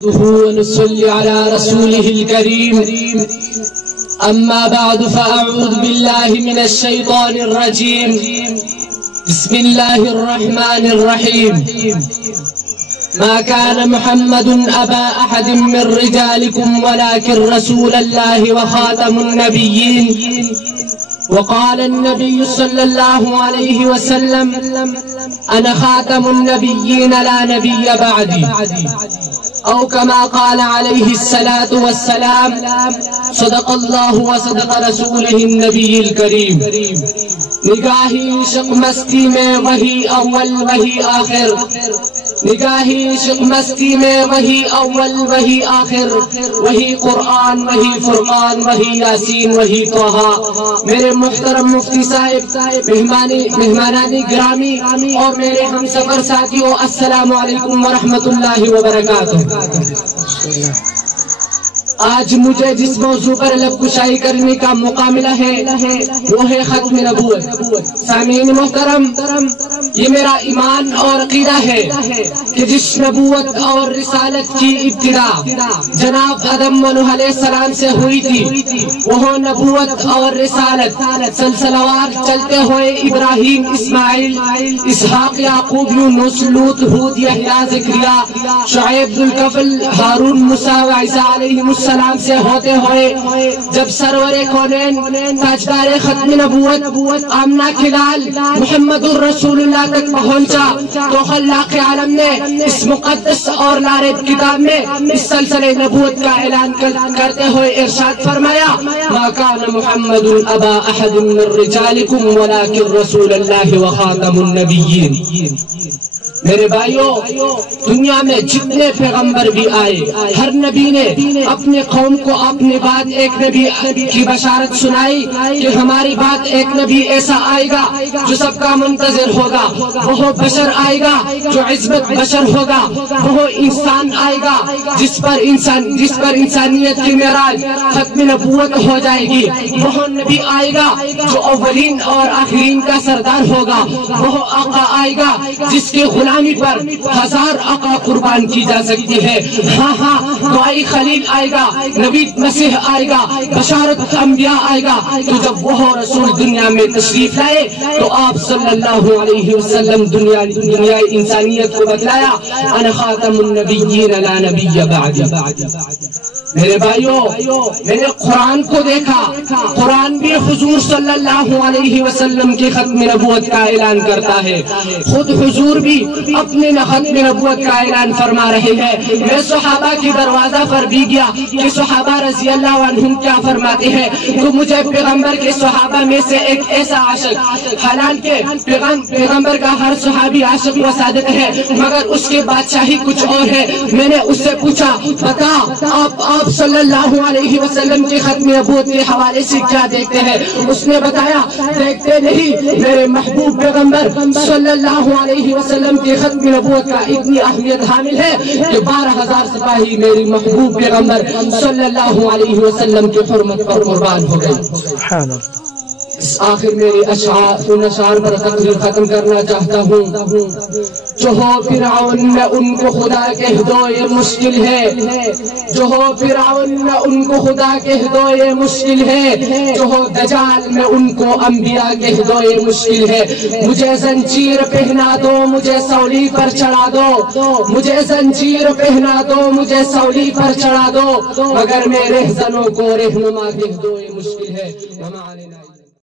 ونصلي على رسوله الكريم أما بعد فأعوذ بالله من الشيطان الرجيم بسم الله الرحمن الرحيم ما كان محمد أبا أحد من رجالكم ولكن رسول الله وخاتم النبيين وقال النبي صلى الله عليه وسلم أنا خاتم النبيين لا نبي بعدي أو كما قال عليه الصلاة والسلام صدق الله وصدق رسوله النبي الكريم نگاہی عشق مستی میں وہی اول وہی آخر نگاہی عشق مستی میں وہی اول وہی آخر وہی قرآن وہی فرقان وہی یاسین وہی توہا میرے محترم مفتی صاحب مہمانانی گرامی اور میرے ہم سفر ساتھیوں السلام علیکم ورحمۃ اللہ وبرکاتہ آج مجھے جس موضوع پر لب کشائی کرنے کا موقع ملا ہے وہ ہے ختم نبوت سامعین محترم یہ میرا ایمان اور عقیدہ ہے کہ جس نبوت اور رسالت کی ابتدا جناب آدم و نوح علیہ السلام سے ہوئی تھی وہ نبوت اور رسالت سلسلہ وار چلتے ہوئے ابراہیم اسماعیل اسحاق یعقوب یونس لوط ہود یحییٰ زکریا شعیب ذوالکفل ہارون موسیٰ و عیسیٰ علیہ السلام سے ہوتے ہوئے جب سرور کونین تاجدار ختم نبوت آمنہ کھلال محمد الرسول اللہ تک پہنچا تو خلاق عالم نے اس مقدس اور لارب کتاب میں اس سلسلے نبوت کا اعلان کرتے ہوئے ارشاد فرمایا ما کان محمد ابا احد من رجالکم ولکن رسول اللہ وخاتم النبیین میرے بھائیوں دنیا میں جتنے پیغمبر بھی آئے ہر نبی نے اپنے قوم کو اپنی بات ایک نبی کی بشارت سنائی کہ ہماری بات ایک نبی ایسا آئے گا جو سب کا منتظر ہوگا وہ بشر آئے گا جو عزت بشر ہوگا وہ انسان آئے گا جس پر انسانیت کی معراج ختم نبوت ہو جائے گی وہ نبی آئے گا جو اولین اور آخرین کا سردار ہوگا وہ آقا آئے گا جس کے غلامی پر ہزار آقا قربان کی جا سکتی ہے ہاں دعائی خلیل آئے گا نبی مسیح آئے گا بشارت انبیاء آئے گا تو جب وہ رسول دنیا میں تشریف لائے تو آپ صلی اللہ علیہ وسلم دنیا انسانیت کو بتلایا انا خاتم النبیین لا نبی بعدی میرے بھائیوں میں نے قرآن کو دیکھا قرآن بھی حضور صلی اللہ علیہ وسلم کی ختم نبوت کا اعلان کرتا ہے خود حضور بھی اپنے ختم نبوت کا اعلان فرما رہے ہیں میں صحابہ کی دروازہ پر بھی گیا کہ صحابہ رضی اللہ عنہم کیا فرماتے ہیں تو مجھے پیغمبر کے صحابہ میں سے ایک ایسا عاشق حالانکہ پیغمبر کا ہر صحابی عاشق و صادق ہے مگر اس کے بادشاہی کچھ اور ہے میں نے اس سے پوچھا بتا آپ صلی اللہ علیہ وسلم کی ختم نبوت کے حوالے سے کیا دیکھتے ہیں اس نے بتایا دیکھتے نہیں میرے محبوب پیغمبر صلی اللہ علیہ وسلم کی ختم نبوت کا اتنی اہمیت حامل ہے کہ 12,000 سپاہی میری محبوب پیغمبر صلی اللہ علیہ وسلم کی حرمت پر قربان ہو گئی سبحان اللہ اس آخر میری اشعار پر تقریر ختم کرنا چاہتا ہوں جو ہو فرعون میں ان کو خدا کہہ دو یہ مشکل ہے جو ہو فرعون میں ان کو خدا کہہ دو یہ مشکل ہے جو ہو دجال میں ان کو انبیاء کہہ دو یہ مشکل ہے مجھے زنجیر پہنا دو مجھے سولی پر چڑھا دو مجھے زنجیر پہنا دو مجھے سولی پر چڑھا دو مگر میرے زنوں کو رہنما کہہ دو یہ مشکل ہے